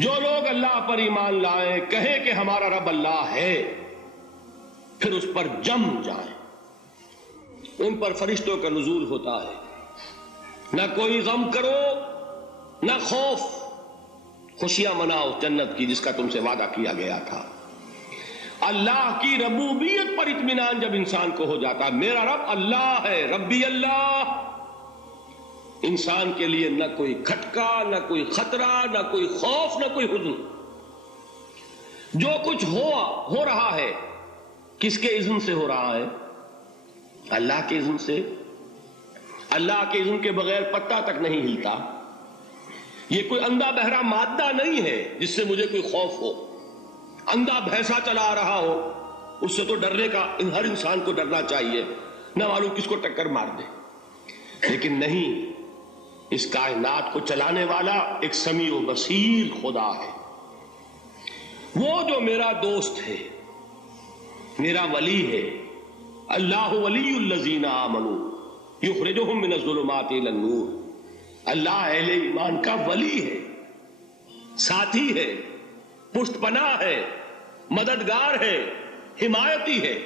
جو لوگ اللہ پر ایمان لائیں، کہیں کہ ہمارا رب اللہ ہے، پھر اس پر جم جائیں، ان پر فرشتوں کا نزول ہوتا ہے، نہ کوئی غم کرو نہ خوف، خوشیاں مناؤ جنت کی جس کا تم سے وعدہ کیا گیا تھا۔ اللہ کی ربوبیت پر اطمینان جب انسان کو ہو جاتا ہے، میرا رب اللہ ہے، ربی اللہ، انسان کے لیے نہ کوئی کھٹکا، نہ کوئی خطرہ، نہ کوئی خوف، نہ کوئی حزن۔ جو کچھ ہو رہا ہے کس کے اذن سے ہو رہا ہے؟ اللہ کے اذن سے۔ اللہ کے اذن کے بغیر پتا تک نہیں ہلتا۔ یہ کوئی اندھا بہرا مادہ نہیں ہے جس سے مجھے کوئی خوف ہو۔ اندھا بھینسا چلا آ رہا ہو، اس سے تو ڈرنے کا ہر انسان کو ڈرنا چاہیے، نہ معلوم کس کو ٹکر مار دے۔ لیکن نہیں، اس کائنات کو چلانے والا ایک سمیع و بصیر خدا ہے، وہ جو میرا دوست ہے، میرا ولی ہے۔ اللہ ولی الذین آمنوا یخرجہم من الظلمات الی النور۔ اللہ اہل ایمان کا ولی ہے، ساتھی ہے، پشت پناہ ہے، مددگار ہے، حمایتی ہے۔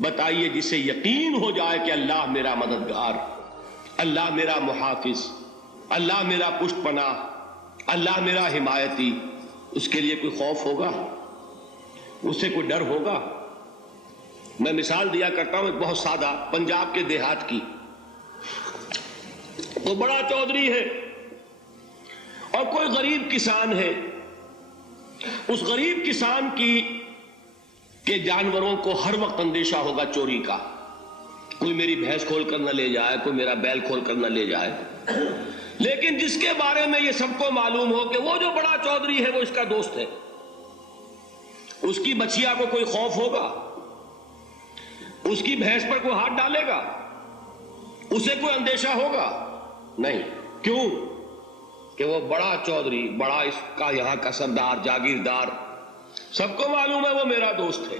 بتائیے جسے یقین ہو جائے کہ اللہ میرا مددگار، اللہ میرا محافظ، اللہ میرا پشت پناہ، اللہ میرا حمایتی، اس کے لیے کوئی خوف ہوگا؟ اس سے کوئی ڈر ہوگا؟ میں مثال دیا کرتا ہوں ایک بہت سادہ، پنجاب کے دیہات کی۔ تو بڑا چودھری ہے اور کوئی غریب کسان ہے۔ اس غریب کسان کے جانوروں کو ہر وقت اندیشہ ہوگا چوری کا، کوئی میری بھینس کھول کر نہ لے جائے، کوئی میرا بیل کھول کر نہ لے جائے۔ لیکن جس کے بارے میں یہ سب کو معلوم ہو کہ وہ جو بڑا چودھری ہے وہ اس کا دوست ہے، اس کی بچیا کو کوئی خوف ہوگا؟ اس کی بھینس پر کوئی ہاتھ ڈالے گا؟ اسے کوئی اندیشہ ہوگا؟ نہیں۔ کیوں؟ کہ وہ بڑا چودھری، بڑا اس کا یہاں کا سردار، جاگیردار، سب کو معلوم ہے وہ میرا دوست ہے،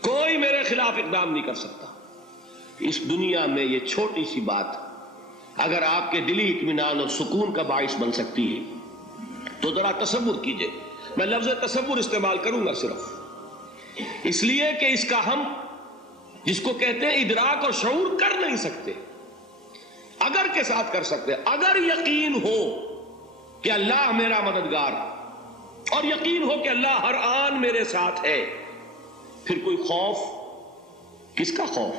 کوئی میرے خلاف اقدام نہیں کر سکتا۔ اس دنیا میں یہ چھوٹی سی بات اگر آپ کے دلی اطمینان اور سکون کا باعث بن سکتی ہے تو ذرا تصور کیجئے۔ میں لفظ تصور استعمال کروں گا صرف اس لیے کہ اس کا ہم جس کو کہتے ہیں ادراک اور شعور کر نہیں سکتے، اگر کے ساتھ کر سکتے۔ اگر یقین ہو کہ اللہ میرا مددگار اور یقین ہو کہ اللہ ہر آن میرے ساتھ ہے، پھر کوئی خوف، کس کا خوف؟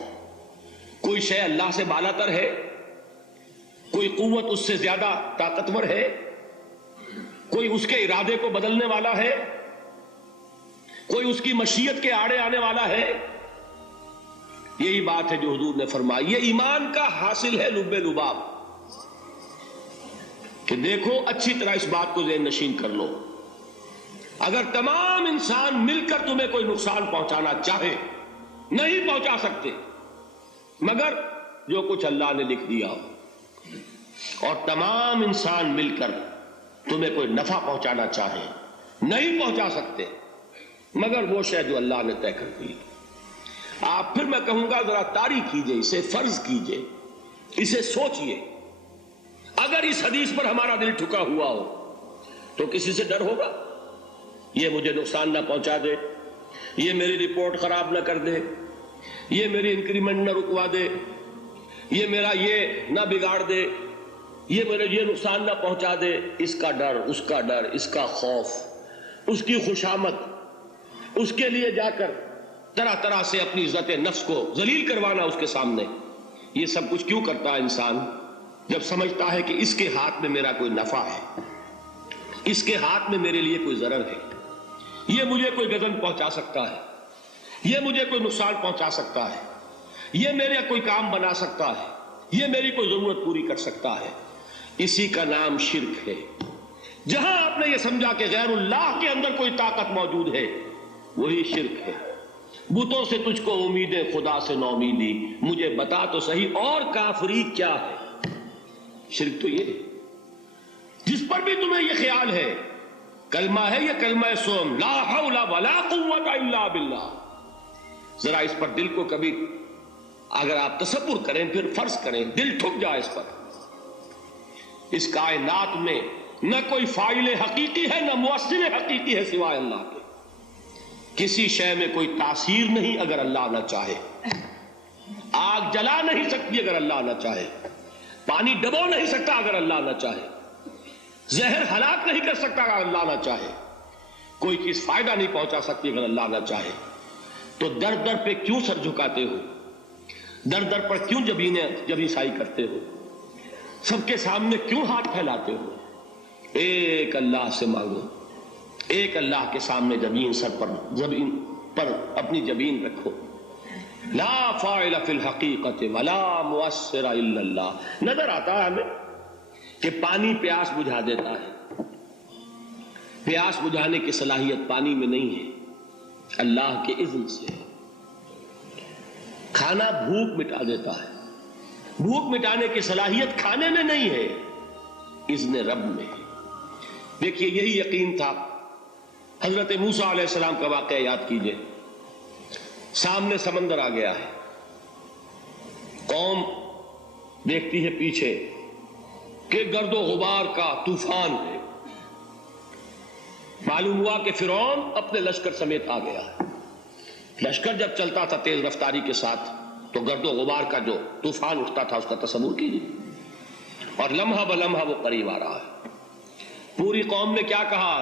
کوئی شے اللہ سے بالا تر ہے؟ کوئی قوت اس سے زیادہ طاقتور ہے؟ کوئی اس کے ارادے کو بدلنے والا ہے؟ کوئی اس کی مشیت کے آڑے آنے والا ہے؟ یہی بات ہے جو حضور نے فرمائی۔ یہ ایمان کا حاصل ہے لب لباب، کہ دیکھو اچھی طرح اس بات کو ذہن نشین کر لو، اگر تمام انسان مل کر تمہیں کوئی نقصان پہنچانا چاہے نہیں پہنچا سکتے، مگر جو کچھ اللہ نے لکھ دیا ہو، اور تمام انسان مل کر تمہیں کوئی نفع پہنچانا چاہے نہیں پہنچا سکتے، مگر وہ شے جو اللہ نے طے کر دی۔ آپ پھر میں کہوں گا ذرا طاری کیجئے، اسے فرض کیجئے، اسے سوچئے۔ اگر اس حدیث پر ہمارا دل ٹھکا ہوا ہو تو کسی سے ڈر ہوگا؟ یہ مجھے نقصان نہ پہنچا دے، یہ میری رپورٹ خراب نہ کر دے، یہ میری انکریمنٹ نہ رکوا دے، یہ میرا یہ نہ بگاڑ دے، یہ میرے یہ نقصان نہ پہنچا دے۔ اس کا ڈر، اس کا ڈر، اس کا خوف، اس کی خوشامد، اس کے لیے جا کر طرح طرح سے اپنی عزت نفس کو ذلیل کروانا اس کے سامنے، یہ سب کچھ کیوں کرتا ہے انسان؟ جب سمجھتا ہے کہ اس کے ہاتھ میں میرا کوئی نفع ہے، اس کے ہاتھ میں میرے لیے کوئی ضرر ہے، یہ مجھے کوئی غضب پہنچا سکتا ہے، یہ مجھے کوئی نقصان پہنچا سکتا ہے، یہ میرا کوئی کام بنا سکتا ہے، یہ میری کوئی ضرورت پوری کر سکتا ہے، اسی کا نام شرک ہے۔ جہاں آپ نے یہ سمجھا کہ غیر اللہ کے اندر کوئی طاقت موجود ہے، وہی شرک ہے۔ بتوں سے تجھ کو امیدیں، خدا سے نومیدی، مجھے بتا تو صحیح اور کافری کیا ہے؟ شرک تو یہ ہے۔ جس پر بھی تمہیں یہ خیال ہے، کلمہ ہے یہ کلمہ سوم، لا حول ولا قوت الا باللہ، ذرا اس پر دل کو کبھی اگر آپ تصور کریں، پھر فرض کریں، دل ٹھک جائے اس پر۔ اس کائنات میں نہ کوئی فاعل حقیقی ہے نہ مؤثر حقیقی ہے سوائے اللہ کے. کسی شے میں کوئی تاثیر نہیں اگر اللہ نہ چاہے. آگ جلا نہیں سکتی اگر اللہ نہ چاہے. پانی ڈبو نہیں سکتا اگر اللہ نہ چاہے. زہر ہلاک نہیں کر سکتا اگر اللہ نہ چاہے. کوئی چیز فائدہ نہیں پہنچا سکتی اگر اللہ نہ چاہے. تو در در پہ کیوں سر جھکاتے ہو؟ در در پر کیوں جبیں سائی کرتے ہو؟ سب کے سامنے کیوں ہاتھ پھیلاتے ہو؟ ایک اللہ سے مانگو. ایک اللہ کے سامنے زمین پر اپنی جبین رکھو. لا فاعل فی الحقیقت ولا مؤثر الا اللہ. نظر آتا ہے ہمیں کہ پانی پیاس بجھا دیتا ہے. پیاس بجھانے کی صلاحیت پانی میں نہیں ہے، اللہ کے اذن سے. کھانا بھوک مٹا دیتا ہے. بھوک مٹانے کی صلاحیت کھانے میں نہیں ہے، اذن رب میں. دیکھیے یہی یقین تھا. حضرت موسیٰ علیہ السلام کا واقعہ یاد کیجئے. سامنے سمندر آ گیا ہے. قوم دیکھتی ہے پیچھے کہ گرد و غبار کا طوفان ہے. معلوم ہوا کہ فرعون اپنے لشکر سمیت آ گیا ہے. لشکر جب چلتا تھا تیز رفتاری کے ساتھ تو گرد و غبار کا جو طوفان اٹھتا تھا اس کا تصور کیجیے. اور لمحہ بلمحہ وہ قریب آ رہا ہے. پوری قوم نے کیا کہا؟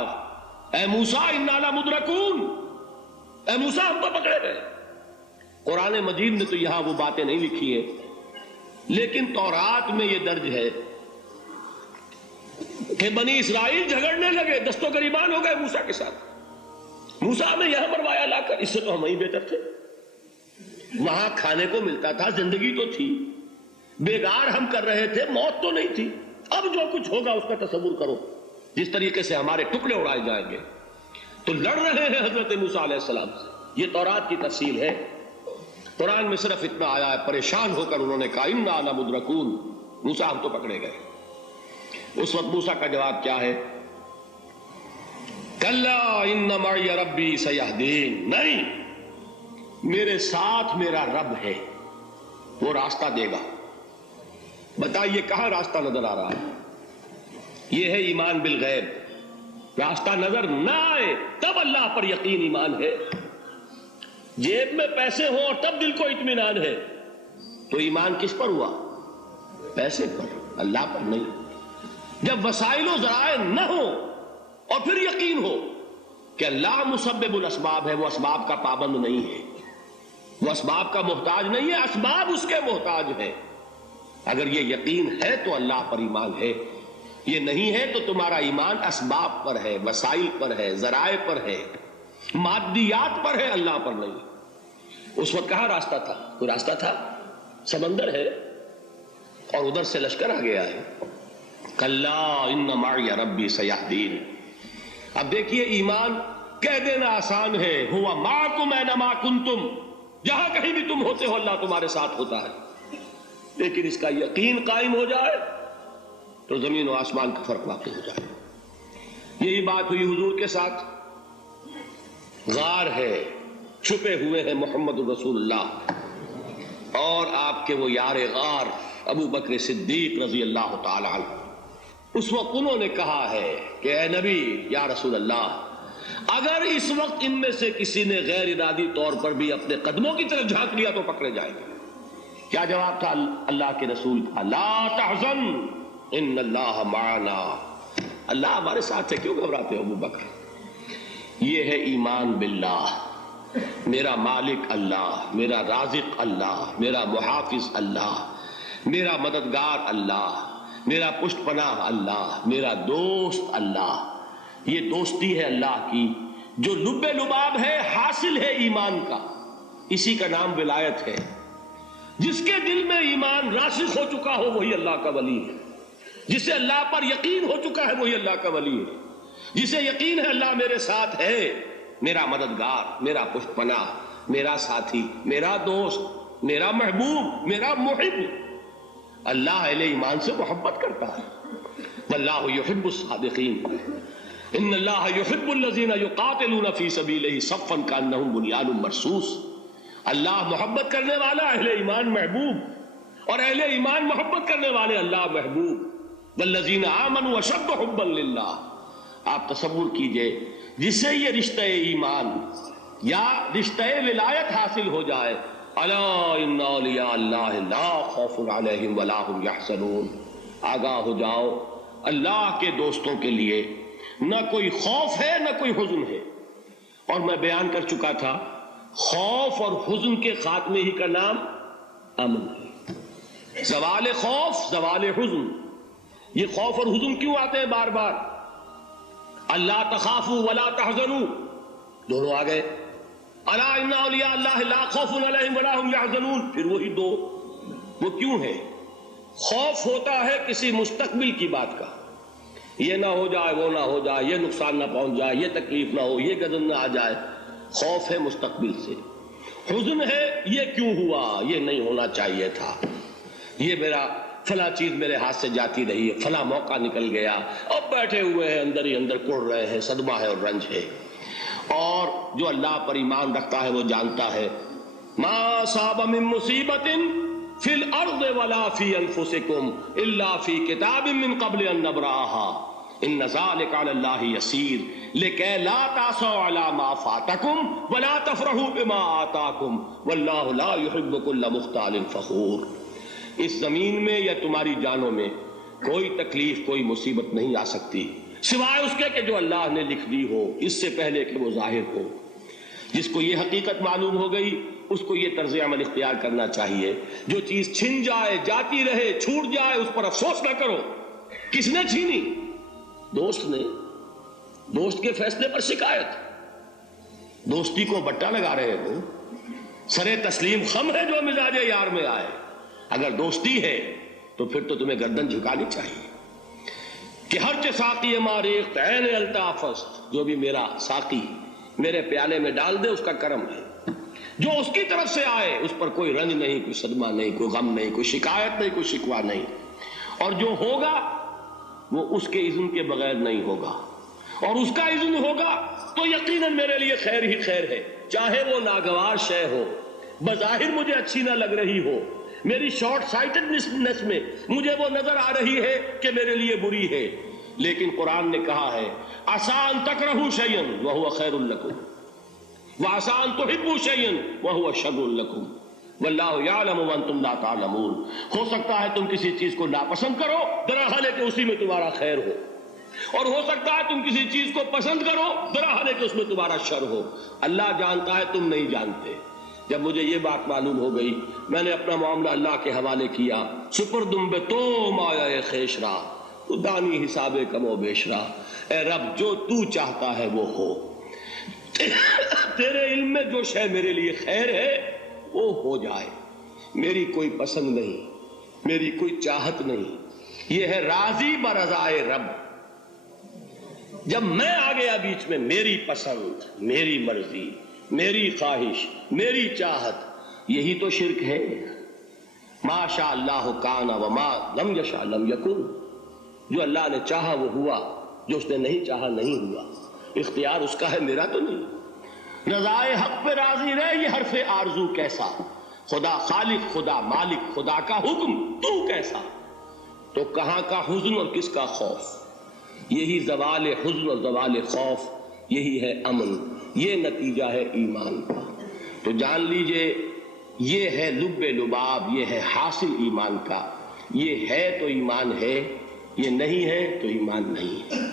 اے موسیٰ انا لمدرکون. اے موسیٰ ہم تو پکڑے گئے. قرآن مجید نے تو یہاں وہ باتیں نہیں لکھی ہیں، لیکن تورات میں یہ درج ہے کہ بنی اسرائیل جھگڑنے لگے، دست و گریبان ہو گئے موسیٰ کے ساتھ. موسیٰ نے یہاں مروایا لا کر، اس سے تو ہم ہی بہتر تھے. وہاں کھانے کو ملتا تھا، زندگی تو تھی. بیگار ہم کر رہے تھے، موت تو نہیں تھی. اب جو کچھ ہوگا اس کا تصور کرو، جس طریقے سے ہمارے ٹکڑے اڑائے جائیں گے. تو لڑ رہے ہیں حضرت موسیٰ علیہ السلام سے. یہ تورات کی تفصیل ہے. قرآن میں صرف اتنا آیا ہے، پریشان ہو کر انہوں نے کہا انا لمدرکون. موسیٰ ہم تو پکڑے گئے. اس وقت موسیٰ کا جواب کیا ہے؟ کلا ان معی ربی سیہدین. نہیں، میرے ساتھ میرا رب ہے، وہ راستہ دے گا. بتائیے کہاں راستہ نظر آ رہا ہے؟ یہ ہے ایمان بالغیب. راستہ نظر نہ آئے تب اللہ پر یقین ایمان ہے. جیب میں پیسے ہوں اور تب دل کو اطمینان ہے تو ایمان کس پر ہوا؟ پیسے پر، اللہ پر نہیں. جب وسائل و ذرائع نہ ہو اور پھر یقین ہو کہ اللہ مسبب الاسباب ہے، وہ اسباب کا پابند نہیں ہے، وہ اسباب کا محتاج نہیں ہے، اسباب اس کے محتاج ہے. اگر یہ یقین ہے تو اللہ پر ایمان ہے. یہ نہیں ہے تو تمہارا ایمان اسباب پر ہے، وسائل پر ہے، ذرائع پر ہے، مادیات پر ہے، اللہ پر نہیں. اس وقت کہاں راستہ تھا؟ کوئی راستہ تھا؟ سمندر ہے اور ادھر سے لشکر آ گیا ہے. کلا ان معی ربی سیہدین. اب دیکھیے ایمان کہہ دینا آسان ہے، ہوا معکم اینما کنتم. جہاں کہیں بھی تم ہوتے ہو اللہ تمہارے ساتھ ہوتا ہے. لیکن اس کا یقین قائم ہو جائے تو زمین و آسمان کا فرق واقع ہو جائے. یہی بات ہوئی حضور کے ساتھ. غار ہے، چھپے ہوئے ہیں محمد رسول اللہ اور آپ کے وہ یار غار ابو بکر صدیق رضی اللہ تعالی عنہ. اس وقت انہوں نے کہا ہے کہ اے نبی یا رسول اللہ، اگر اس وقت ان میں سے کسی نے غیر ارادی طور پر بھی اپنے قدموں کی طرف جھانک لیا تو پکڑے جائیں گے. کیا جواب تھا اللہ کے رسول کا؟ لا تحزن ان اللہ معنا. اللہ ہمارے ساتھ ہے، کیوں گھبراتے ہو ابو بکر؟ یہ ہے ایمان باللہ. میرا مالک اللہ، میرا رازق اللہ، میرا محافظ اللہ، میرا مددگار اللہ، میرا پشت پناہ اللہ، میرا دوست اللہ. یہ دوستی ہے اللہ کی جو لب لباب ہے، حاصل ہے ایمان کا. اسی کا نام ولایت ہے. جس کے دل میں ایمان راسخ ہو چکا ہو وہی اللہ کا ولی ہے. جسے اللہ پر یقین ہو چکا ہے وہی اللہ کا ولی ہے. جسے یقین ہے اللہ میرے ساتھ ہے، میرا مددگار، میرا پشت پناہ، میرا ساتھی، میرا دوست، میرا محبوب، میرا محب. اللہ اہل ایمان سے محبت کرتا ہے. واللہ یحب الصادقین. ان اللہ یحب الذین یقاتلون فی سبیلہ صفا کانہم بنیان مرصوص. اللہ محبت کرنے والا، اہل ایمان محبوب، اور اہل ایمان محبت کرنے والے اللہ محبوب. والذین آمنوا اشد حبا للہ. آپ تصور کیجئے جسے یہ رشتہ ایمان یا رشتہ ولایت حاصل ہو جائے، الا ان اولیاء اللہ لا خوف علیہم ولا هم یحزنون، آگاہ ہو جاؤ اللہ کے دوستوں کے لیے نہ کوئی خوف ہے نہ کوئی حزن ہے. اور میں بیان کر چکا تھا خوف اور حزن کے خاتمے ہی کا نام امن ہے. زوال خوف، زوال حزن. یہ خوف اور حزن کیوں آتے ہیں بار بار؟ اللہ تخافوا ولا تحزنوا، دونوں آ گئے. الا ان اولیاء اللہ لا خوف علیہم ولا هم یحزنون، پھر وہی دو. وہ کیوں ہے؟ خوف ہوتا ہے کسی مستقبل کی بات کا، یہ نہ ہو جائے، وہ نہ ہو جائے، یہ نقصان نہ پہنچ جائے، یہ تکلیف نہ ہو، یہ غضب نہ آ جائے. خوف ہے مستقبل سے. حزن ہے یہ کیوں ہوا، یہ نہیں ہونا چاہیے تھا، یہ میرا فلاں چیز میرے ہاتھ سے جاتی رہی ہے، فلاں موقع نکل گیا، اب بیٹھے ہوئے ہیں اندر ہی اندر کڑ رہے ہیں، صدمہ ہے اور رنج ہے. اور جو اللہ پر ایمان رکھتا ہے وہ جانتا ہے ما اصاب من مصیبت فی الارض ولا فی انفسکم الا فی کتاب من قبل ان نبرأها ان ذلک علی اللہ یسیر لکی لا تعصوا علی ما فاتکم ولا تفرحوا بما آتاکم واللہ لا يحب کل مختال فخور. اس زمین میں یا تمہاری جانوں میں کوئی تکلیف، کوئی مصیبت نہیں آ سکتی سوائے اس کے کہ جو اللہ نے لکھ دی ہو، اس سے پہلے کہ وہ ظاہر ہو. جس کو یہ حقیقت معلوم ہو گئی اس کو یہ طرز عمل اختیار کرنا چاہیے. جو چیز چھن جائے، جاتی رہے، چھوٹ جائے، اس پر افسوس نہ کرو. کس نے چھینی؟ دوست نے. دوست کے فیصلے پر شکایت. دوستی کو بٹا لگا رہے ہو، سرے تسلیم خم ہے جو مزاج یار میں آئے. اگر دوستی ہے تو پھر تو تمہیں گردن جھکانی چاہیے کہ ہر چہ ساقی ماریخت عین الطاف است، جو بھی میرا ساقی میرے پیالے میں ڈال دے اس کا کرم ہے. جو اس کی طرف سے آئے اس پر کوئی رنج نہیں، کوئی صدمہ نہیں، کوئی غم نہیں، کوئی شکایت نہیں، کوئی شکوہ نہیں. اور جو ہوگا وہ اس کے اذن کے بغیر نہیں ہوگا، اور اس کا اذن ہوگا تو یقیناً میرے لیے خیر ہی خیر ہے. چاہے وہ ناگوار شے ہو، بظاہر مجھے اچھی نہ لگ رہی ہو، میری شارٹ سائٹڈنس میں مجھے وہ نظر آ رہی ہے کہ میرے لیے بری ہے، لیکن قرآن نے کہا ہے عسیٰ ان تکرہوا شیئا وہو خیر لکم وعسیٰ ان تحبوا شیئا وہو شر لکم واللہ یعلم وانتم لا تعلمون. ہو سکتا ہے تم کسی چیز کو ناپسند کرو، درحال ہے کہ اسی میں تمہارا خیر ہو، اور ہو سکتا ہے تم کسی چیز کو پسند کرو، درحال ہے کہ اس میں تمہارا شر ہو. اللہ جانتا ہے، تم نہیں جانتے. جب مجھے یہ بات معلوم ہو گئی میں نے اپنا معاملہ اللہ کے حوالے کیا. سپردم بے تو مایا خیش را تو دانی حساب کم و بیش را. اے رب جو تو چاہتا ہے وہ ہو، تیرے علم میں جو شے میرے لیے خیر ہے وہ ہو جائے. میری کوئی پسند نہیں، میری کوئی چاہت نہیں، یہ ہے راضی برضائے رب. جب میں آ گیا بیچ میں، میری پسند، میری مرضی، میری خواہش، میری چاہت، یہی تو شرک ہے. ما شاء اللہ کان وما لم یشاء لم یکن. جو اللہ نے چاہا وہ ہوا، جو اس نے نہیں چاہا نہیں ہوا. اختیار اس کا ہے، میرا تو نہیں. رضائے حق پہ راضی رہے، یہ حرف آرزو کیسا. خدا خالق، خدا مالک، خدا کا حکم، تو کیسا. تو کہاں کا حزن اور کس کا خوف. یہی زوال حزن اور زوال خوف، یہی ہے امن، یہ نتیجہ ہے ایمان کا. تو جان لیجئے یہ ہے لب لباب، یہ ہے حاصل ایمان کا. یہ ہے تو ایمان ہے، یہ نہیں ہے تو ایمان نہیں ہے.